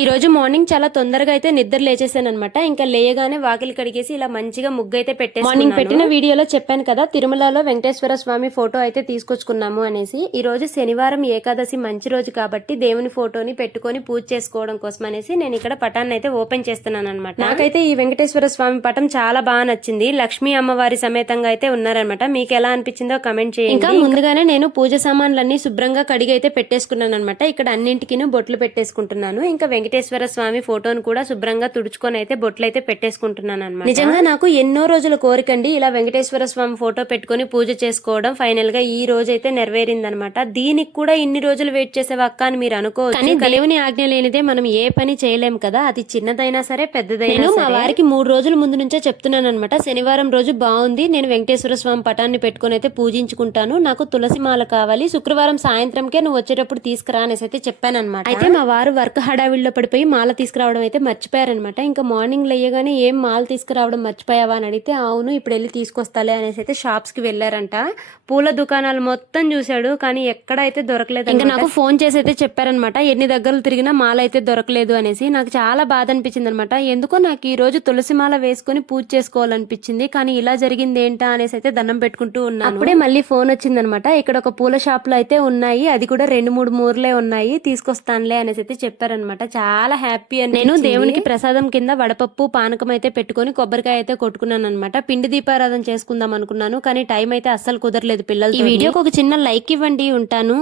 ఈ రోజు మార్నింగ్ చాలా తొందరగా అయితే నిద్ర లేచేసాను అనమాట ఇంకా లేయగానే వాకిలి కడిగేసి ఇలా మంచిగా ముగ్గు అయితే పెట్టేసి మార్నింగ్ పెట్టిన వీడియోలో చెప్పాను కదా తిరుమలలో వెంకటేశ్వర స్వామి ఫోటో అయితే తీసుకొచ్చుకున్నాము అనేసి. ఈ రోజు శనివారం ఏకాదశి మంచి రోజు కాబట్టి దేవుని ఫోటోని పెట్టుకొని పూజ చేసుకోవడం కోసం అనేసి నేను ఇక్కడ పటాన్ని అయితే ఓపెన్ చేస్తున్నాను అనమాట నాకైతే ఈ వెంకటేశ్వర స్వామి పటం చాలా బాగా నచ్చింది. లక్ష్మీ అమ్మవారి సమేతంగా అయితే ఉన్నారనమాట మీకు ఎలా అనిపించిందో కమెంట్ చేయండి. ఇంకా ముందుగానే నేను పూజ సామాన్లన్నీ శుభ్రంగా కడిగి అయితే పెట్టేసుకున్నాను అనమాట ఇక్కడ అన్నింటికి బొట్లు పెట్టేసుకుంటున్నాను. ఇంకా వెంకటేశ్వర స్వామి ఫోటోను కూడా శుభ్రంగా తుడుచుకొని అయితే బొట్లు అయితే పెట్టేసుకుంటున్నాను అనమాట నిజంగా నాకు ఎన్నో రోజుల కోరికండి ఇలా వెంకటేశ్వర స్వామి ఫోటో పెట్టుకొని పూజ చేసుకోవడం ఫైనల్గా ఈ రోజు అయితే నెరవేరింది అనమాట దీనికి కూడా ఇన్ని రోజులు వెయిట్ చేసేవా అక్క అని మీరు అనుకోవచ్చు. కానీ దేవుని ఆజ్ఞ లేనిదే మనం ఏ పని చేయలేం కదా. అది చిన్నదైనా సరే పెద్దదైనా మా వారికి మూడు రోజుల ముందు నుంచే చెప్తున్నాను అనమాట శనివారం రోజు బాగుంది నేను వెంకటేశ్వర స్వామి పటాన్ని పెట్టుకొని అయితే పూజించుకుంటాను. నాకు తులసి మాల కావాలి శుక్రవారం సాయంత్రంకే నువ్వు వచ్చేటప్పుడు తీసుకురా అనేసి అయితే చెప్పానన్నమాట. అయితే మా వారు వర్క్ హడావిడిలో పడిపోయి మాల తీసుకురావడం అయితే మర్చిపోయారనమాట ఇంకా మార్నింగ్ లేయగానే ఏం మాల తీసుకురావడం మర్చిపోయావా? అని అడిగితే అవును ఇప్పుడు వెళ్ళి తీసుకొస్తాలే అనేసి అయితే షాప్స్కి వెళ్ళారంట. పూల దుకాణాలు మొత్తం చూశాడు కానీ ఎక్కడ అయితే దొరకలేదు ఇంకా నాకు ఫోన్ చేసి అయితే చెప్పారనమాట ఎన్ని దగ్గరలు తిరిగినా మాల అయితే దొరకలేదు అనేసి. నాకు చాలా బాధ అనిపించింది అనమాట ఎందుకో నాకు ఈ రోజు తులసి మాల వేసుకుని పూజ చేసుకోవాలనిపించింది కానీ ఇలా జరిగింది ఏంటా అనేసి అయితే దండం పెట్టుకుంటూ ఉన్నాను. అప్పుడే మళ్ళీ ఫోన్ వచ్చిందనమాట ఇక్కడ ఒక పూల షాప్లో అయితే ఉన్నాయి అది కూడా రెండు మూడు మూరలే ఉన్నాయి తీసుకొస్తానులే అనేసి అయితే చెప్పారనమాట చాలా హ్యాపీ అని నేను దేవునికి ప్రసాదం కింద వడపప్పు పానకం అయితే పెట్టుకొని కొబ్బరికాయ అయితే కొట్టుకున్నాను అనమాట పిండి దీపారాధన చేసుకుందాం అనుకున్నాను కానీ టైం అయితే అస్సలు కుదరలేదు పిల్లలు ఈ వీడియోకి ఒక చిన్న లైక్ ఇవ్వండి ఉంటాను.